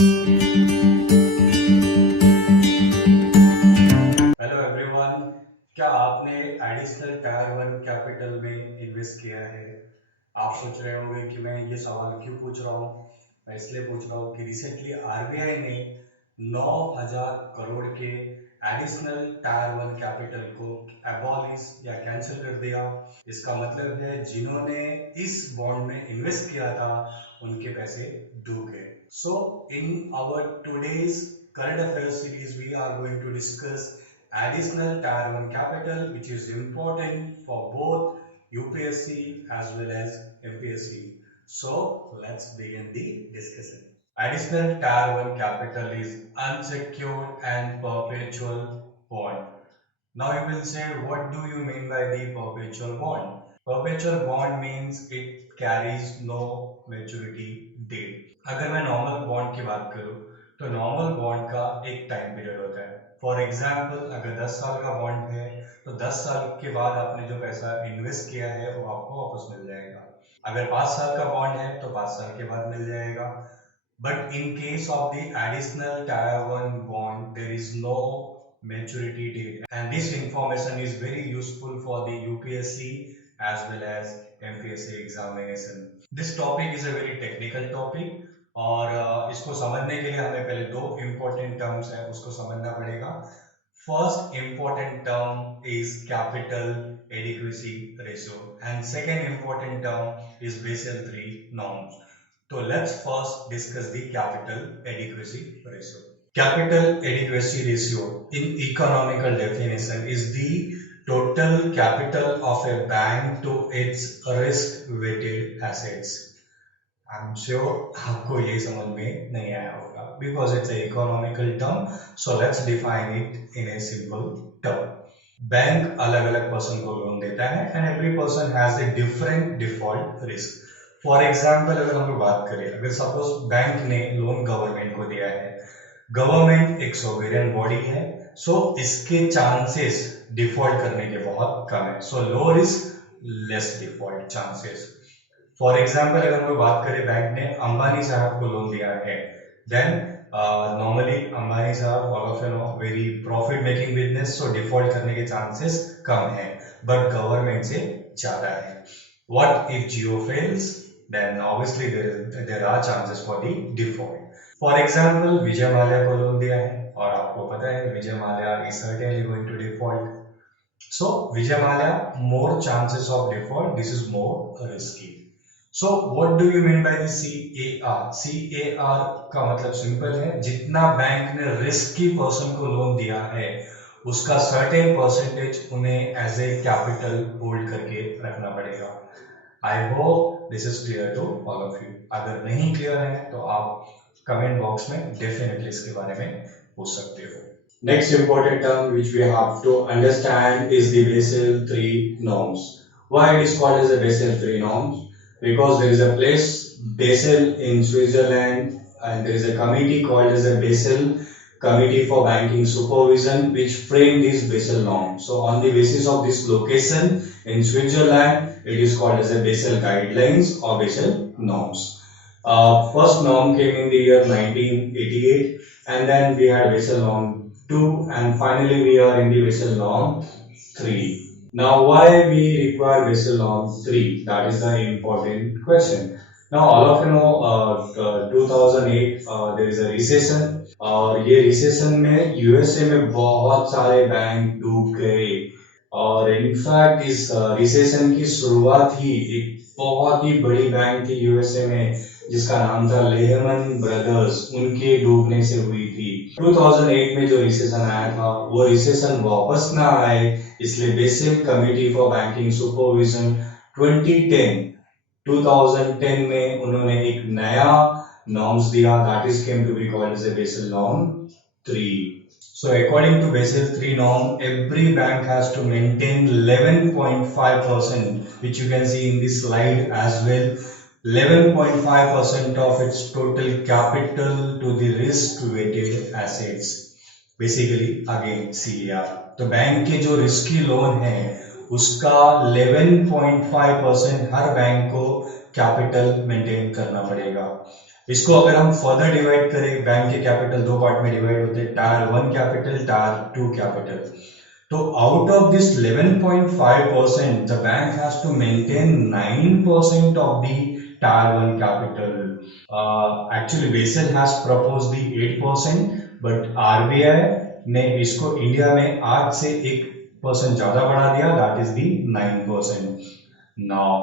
Hello everyone, क्या आपने additional tier one capital में इन्वेस्ट किया है? आप सोच रहे होंगे कि मैं ये सवाल क्यों पूछ रहा हूँ। मैं इसलिए पूछ रहा हूँ कि रिसेंटली आरबीआई ने 9,000 करोड़ के एडिशनल टायर वन कैपिटल को एबॉलिश या कैंसिल कर दिया। इसका मतलब है जिन्होंने इस बॉन्ड में इन्वेस्ट किया था उनके पैसे डूब गए। So in our today's current affairs series we are going to discuss additional tier 1 capital which is important for both UPSC as well as MPSC. So let's begin the discussion. Additional tier 1 capital is unsecured and perpetual bond. Now you will say, what do you mean by the perpetual bond? Perpetual bond means it carries no maturity date. अगर मैं normal bond की बात करूं तो normal bond का एक time period होता है। फॉर एग्जाम्पल अगर 10 साल का बॉन्ड है तो 10 साल के बाद आपने जो पैसा इन्वेस्ट किया है वो आपको वापस मिल जाएगा। अगर 5 साल का बॉन्ड है तो 5 साल के बाद मिल जाएगा। But in case of the additional Tier 1 bond, there is no maturity date, and this information is very useful for the UPSC as well as MPSC examination. This topic is a very technical topic और इसको समझने के लिए हमें पहले दो important terms है उसको समझना पड़ेगा। First important term is capital adequacy ratio and second important term is Basel III norms. So let's first discuss the capital adequacy ratio. Capital adequacy ratio in economical definition is the total capital of a bank to its risk weighted assets. I'm sure आपको ये समझ में नहीं आया होगा because it's an economical term. So let's define it in a simple term. Bank अलग अलग पर्सन को लोन देता है and every person has a different default risk. For example अगर हम लोग बात करें, अगर सपोज बैंक ने लोन गवर्नमेंट को दिया है, गवर्नमेंट एक सोवेरियन बॉडी है, सो इसके चांसेस डिफॉल्ट करने के बहुत कम है। So low risk less default chances. For example अगर हम लोग बात करें, बैंक ने अंबानी साहब को लोन दिया है, देन नॉर्मली अंबानी साहब all of you know very profit making business, सो डिफॉल्ट करने के चांसेस कम है, बट गवर्नमेंट से ज्यादा है। What if Jio fails, then obviously there are chances for the default. For example Vijay Mallya को लोन दिया है और आपको पता है Vijay Mallya is certainly going to default. So Vijay Mallya, more chances of default. This is more risky. So what do you mean by the CAR? CAR का मतलब सिंपल है, जितना बैंक ने रिस्की पर्सन को लोन दिया है उसका सर्टेन परसेंटेज उन्हें एज ए कैपिटल होल्ड करके रखना पड़ेगा। I hope this is clear to all of you. अगर नहीं क्लियर है तो आप कमेंट बॉक्स में डेफिनेटली इसके बारे में पूछ सकते हो। Next important term which we have to understand is the Basel III norms. Why it is called as a Basel III norms? Because there is a place Basel in Switzerland and there is a committee called as a Basel Committee for Banking Supervision which framed this Basel norm. So on the basis of this location in Switzerland, it is called as a Basel guidelines or Basel norms. First norm came in the year 1988 and then we had Basel norm 2 and finally we are in the Basel norm 3. Now why we require Basel norm 3? That is the important question. Now all of you know 2008 there is a recession और ये recession में USA में बहुत सारे बैंक डूब गए और इनफैक्ट इस recession की शुरुआत ही एक बहुत ही बड़ी बैंक थी USA में जिसका नाम था लेहमन ब्रदर्स, उनके डूबने से हुई थी। 2008 में जो रिसेशन आया था वो रिसेशन वापस ना आए इसलिए Basel committee for banking supervision 2010 में उन्होंने एक नया नॉर्म्स दिया, that is came to be called as a Basel norm 3. So according to Basel III norm, every bank has to maintain 11.5%, which you can see in this slide as well. 11.5% of its total capital to the risk-weighted assets. Basically, again CAR. तो बैंक के जो risky loan है उसका 11.5% हर बैंक को capital maintain करना पड़ेगा। इसको अगर हम फर्दर डिवाइड करें, बैंक के कैपिटल दो पार्ट में डिवाइड होते हैं, टायर 1 कैपिटल, टायर 2 कैपिटल। तो out of this 11.5%, the bank has to maintain 9% of the Tier 1 capital. Actually, Basel has proposed the 8%, but RBI ने इसको इंडिया में 8 से 1% ज्यादा बढ़ा दिया, that is the 9%. Now,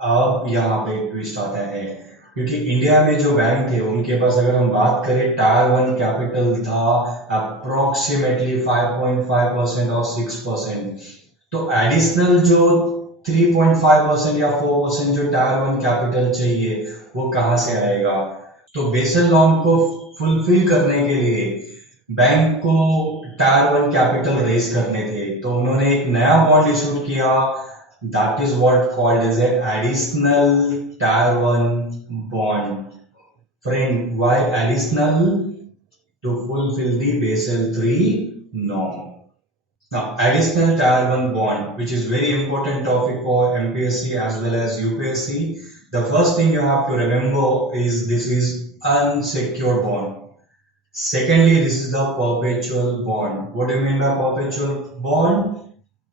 अब यहाँ पे ट्विस्ट आता है, क्योंकि इंडिया में जो बैंक थे उनके पास अगर हम बात करें, टायर 1 कैपिटल था अप्रोक्सीमेटली 5.5% और 6%। तो एडिशनल जो 3.5% या 4% जो टायर 1 कैपिटल चाहिए वो कहाँ से आएगा? तो बेसल लॉ को फुलफिल करने के लिए बैंक को टायर 1 कैपिटल रेज करने थे, तो उन्होंने एक नया बॉन्ड इशू किया, that is what called as a additional tier 1 bond. Friend, why additional? To fulfil the Basel 3 norm. Now, additional Tier 1 bond, which is very important topic for MPSC as well as UPSC. The first thing you have to remember is this is unsecured bond. Secondly, this is the perpetual bond. What do you mean by perpetual bond?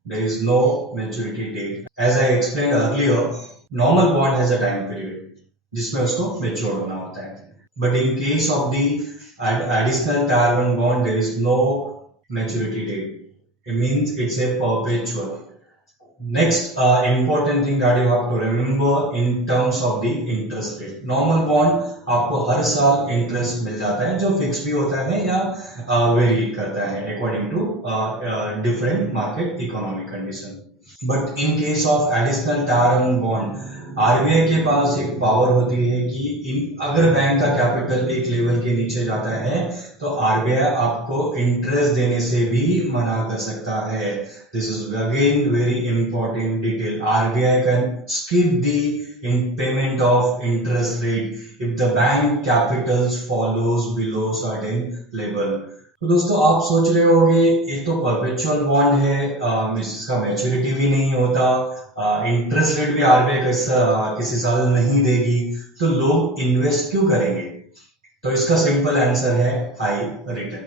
There is no maturity date. As I explained earlier, normal bond has a time period जिसमें उसको mature होना होता है. But in case of the additional Tier 1 bond, there is no maturity date. It means it's a perpetual. Next important thing that you have to remember in terms of the interest rate. Normal bond आपको हर साल इंटरेस्ट मिल जाता है, जो फिक्स भी होता है या vary करता है according to different market economic condition. But in case of additional tier 1 bond, RBI के पास एक पावर होती है कि अगर बैंक का कैपिटल एक लेवल के नीचे जाता है तो आरबीआई आपको इंटरेस्ट देने से भी मना कर सकता है। This is again very important detail. RBI can skip the in payment of interest rate if the bank capitals follows below certain level. तो दोस्तों आप सोच रहे होंगे ये तो परपेचुअल बॉन्ड है, इसका मैच्योरिटी भी नहीं होता, इंटरेस्ट रेट भी आरबीआई किसी साल नहीं देगी, तो लोग इन्वेस्ट क्यों करेंगे? तो इसका सिंपल आंसर है high return.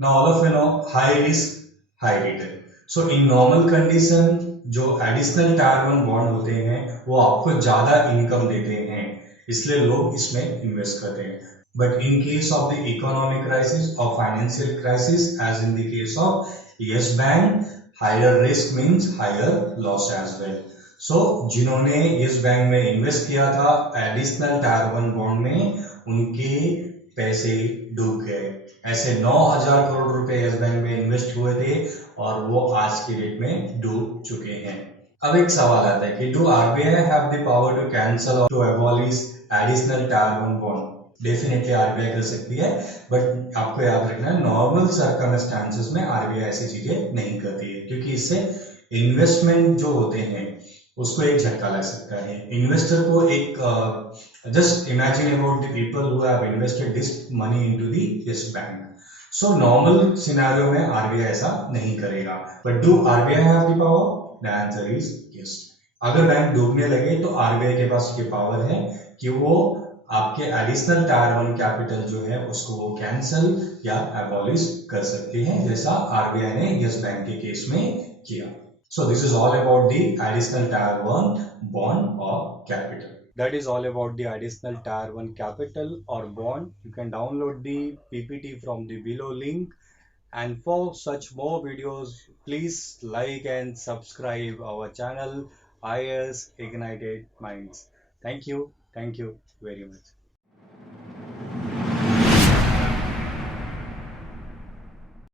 Now all of you know high risk high return. So in normal condition जो एडिशनल टायर 1 बॉन्ड होते हैं वो आपको ज्यादा इनकम देते हैं, इसलिए लोग इसमें इन्वेस्ट करते हैं। But in case of the economic crisis or financial crisis, as in the case of yes bank, higher risk means higher loss as well. So जिन्होंने yes बैंक में इन्वेस्ट किया था एडिशनल टायर 1 बॉन्ड में, उनके पैसे डूब गए। ऐसे 9,000 करोड़ रुपए यस बैंक में इन्वेस्ट हुए थे और वो आज की डेट में डूब चुके हैं। अब एक सवाल आता है कि do RBI have the power to cancel और to abolish additional tier 1 bond? Definitely RBI कर सकती है, बट आपको याद रखना है नॉर्मल सर्कमस्टांसेस में आरबीआई ऐसी चीजें नहीं करती है, क्योंकि इससे इन्वेस्टमेंट जो होते हैं उसको एक झटका लग सकता है। इन्वेस्टर को एक just imagine about the people who have invested this money into the this bank. So normal scenario में आरबीआई ऐसा नहीं करेगा, but do RBI have the power? The answer is yes. अगर बैंक डूबने लगे तो आरबीआई के पास ये पावर है कि वो आपके एडिशनल टायर 1 कैपिटल जो है उसको वो कैंसल या एबॉलिश कर सकते हैं, जैसा आरबीआई ने यस बैंक के केस में किया। So this is all about the additional tier 1 bond or capital. That is all about the additional tier 1 capital or bond. You can download the PPT from the below link. And for such more videos, please like and subscribe our channel IS Ignited Minds. Thank you. Thank you very much.